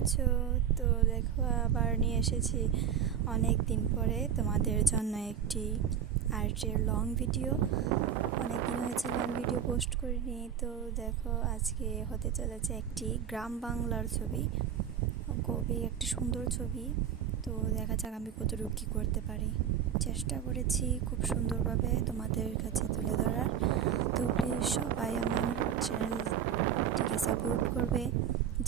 আছো? তো দেখো, আবার নিয়ে এসেছি অনেক দিন পরে তোমাদের জন্য একটি আর্টের লং ভিডিও। অনেক দিন হয়েছে লং ভিডিও পোস্ট করিনি। তো দেখো, আজকে হতে চলেছে একটি গ্রাম বাংলার ছবি, খুবই একটি সুন্দর ছবি। তো দেখা যাক আমি কতটুকু কী করতে পারি। চেষ্টা করেছি খুব সুন্দরভাবে তোমাদের কাছে তুলে ধরার। তো প্লিজ সবাই আমার চ্যানেলটিকে সাপোর্ট করবে।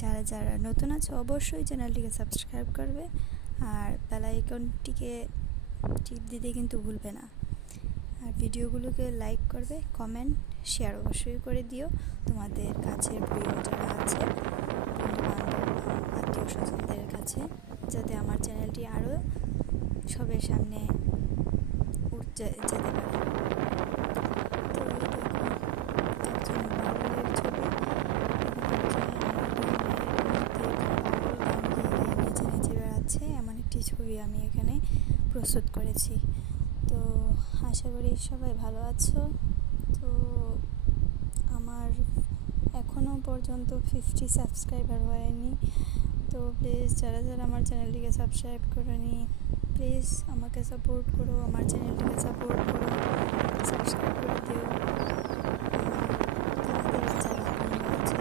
যারা যারা নতুন আছে অবশ্যই চ্যানেলটিকে সাবস্ক্রাইব করবে, আর বেল আইকনটিকে টিপ দিতে কিন্তু ভুলবে না। আর ভিডিওগুলোকে লাইক করবে, কমেন্ট শেয়ার অবশ্যই করে দিও তোমাদের কাছের প্রিয় যারা আছে, বন্ধুবান্ধব, আত্মীয় স্বজনদের কাছে, যাতে আমার চ্যানেলটি আরও সবের সামনে উঠতে যেতে পারে। তো এই দেখো, একজন বাউলের ছবি। নেচে নেচে বেড়াচ্ছে এমন একটি ছবি আমি এখানে প্রস্তুত করেছি। তো আশা করি সবাই ভালো আছো। তো আমার এখনও পর্যন্ত 50 সাবস্ক্রাইবার হয়নি। তো প্লিজ যারা যারা আমার চ্যানেলটিকে সাবস্ক্রাইব করোনি, প্লিজ আমাকে সাপোর্ট করো, আমার চ্যানেলটিকে সাপোর্ট করো, সাবস্ক্রাইব করে দিও। তোমাদের যারা বন্ধু আছে,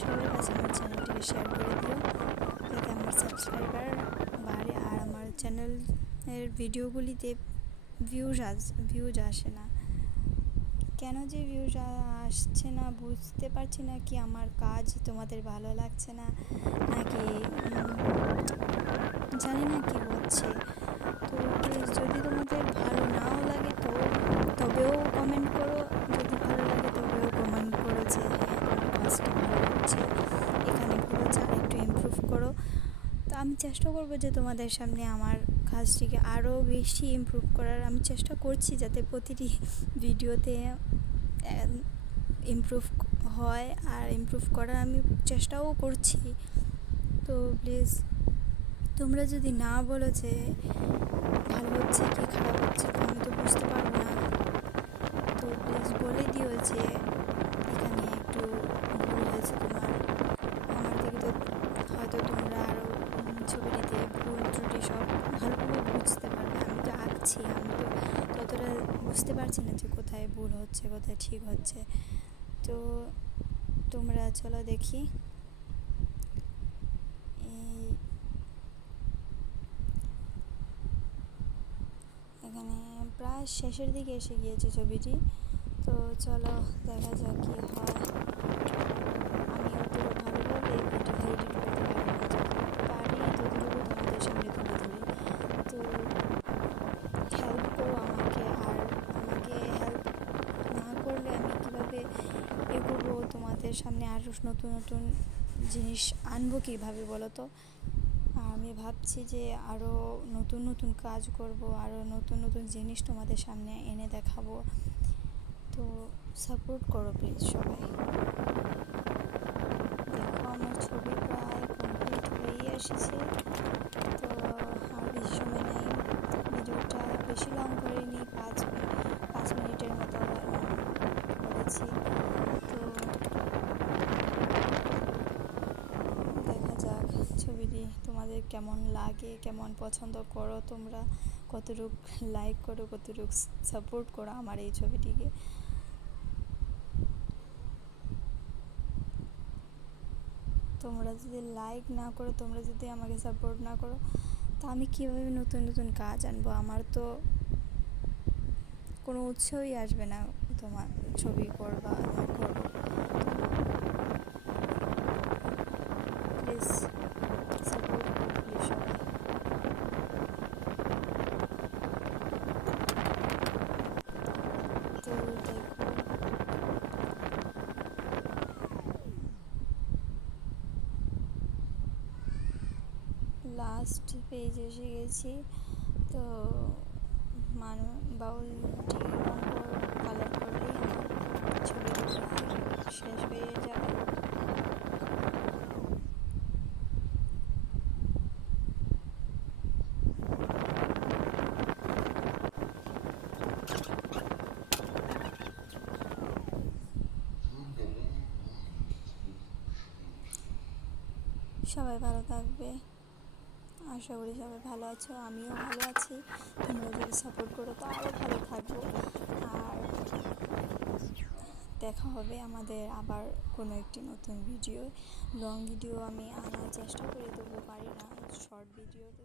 সবার কাছে আমার চ্যানেলটিকে শেয়ার করে দিও, যাতে আমার সাবস্ক্রাইবার বাড়ে। আর আমার চ্যানেলের ভিডিওগুলিতে ভিউজ আসে না। কেন যে ভিউজ আসছে না বুঝতে পারছি না। কি আমার কাজ তোমাদের ভালো লাগছে না, নাকি জানি না কি হচ্ছে। তো প্লিজ, যদি তোমাদের ভালো নাও লাগে তো তবেও কমেন্ট করো, যদি ভালো লাগে তবেও কমেন্ট করো যে হ্যাঁ আমার কাজটা ভালো হচ্ছে, এখানে ভুল হচ্ছে, আর একটু ইমপ্রুভ করো। তো আমি চেষ্টা করবো যে তোমাদের সামনে আমার কাজটিকে আরও বেশি ইমপ্রুভ করার আমি চেষ্টা করছি, যাতে প্রতিটি ভিডিওতে ইমপ্রুভ হয়, আর ইমপ্রুভ করার আমি চেষ্টাও করছি। তো প্লিজ তোমরা যদি না বলো যে ভালো হচ্ছে কি খারাপ হচ্ছে, তো আমি তো বুঝতে পারবো না। তো প্লিজ বলে দিও যে এখানে একটু ভুল হয়েছে তোমার। আমার থেকে তো হয়তো তোমরা আরও ছবিটিতে ভুল ত্রুটি সব ভালোভাবে বুঝতে পারবে। আমি তো আঁকছি, আমি তো ততটা বুঝতে পারছি না যে কোথায় ভুল হচ্ছে কোথায় ঠিক হচ্ছে। তো তোমরা চলো দেখি। এখানে প্রায় শেষের দিকে এসে গিয়েছে ছবিটি। তো চলো দেখা যাক কি হয়। আমি অতটা ভালোভাবে ভিডিও এডিট করতে পারি না, যতটুকু পারি ততটুকু তোমাদের সামনে তুলে ধরি। তো হেল্প করো আমাকে, আর আমাকে হেল্প না করলে আমি কীভাবে এগোবো তোমাদের সামনে, আরও নতুন নতুন জিনিস আনবো কীভাবে বলো তো। আমি ভাবছি যে আরও নতুন নতুন কাজ করব, আরও নতুন নতুন জিনিস তোমাদের সামনে এনে দেখাবো। তো সাপোর্ট করো প্লিজ সবাই। দেখো, আমার ছবি প্রায় কমপ্লিট হয়েই এসেছে। তো আর বেশি সময় নেই, ভিডিওটা বেশি লং করিনি, 5 মিনিটের মতো করেছি। তো দেখা যাক ছবিটি তোমাদের কেমন লাগে, কেমন পছন্দ করো তোমরা, কতটুক লাইক করো, কতটুক সাপোর্ট করো আমার এই ছবিটিকে। তোমরা যদি লাইক না করো, তোমরা যদি আমাকে সাপোর্ট না করো, তা আমি কীভাবে নতুন নতুন কাজ আনবো? আমার তো কোনো উৎসাহই আসবে না তোমার ছবি করবা না করবো। প্লিজ সাপোর্ট করো প্লিজ সবাই। তো দেখো, লাস্ট পেজে এসে গেছি। তো বাউলটি রং কালার করলেই আমার ছবিটি প্রায় শেষ হয়ে যাবে। সবাই ভালো থাকবে। আশা করি সবাই ভালো আছো, আমিও ভালো আছি। তোমরা যদি সাপোর্ট করো তো আরও ভালো থাকবো। আর দেখা হবে আমাদের আবার কোনো একটি নতুন ভিডিও। লং ভিডিও আমি আনার চেষ্টা করি, তবুও পারি না, শর্ট ভিডিওতে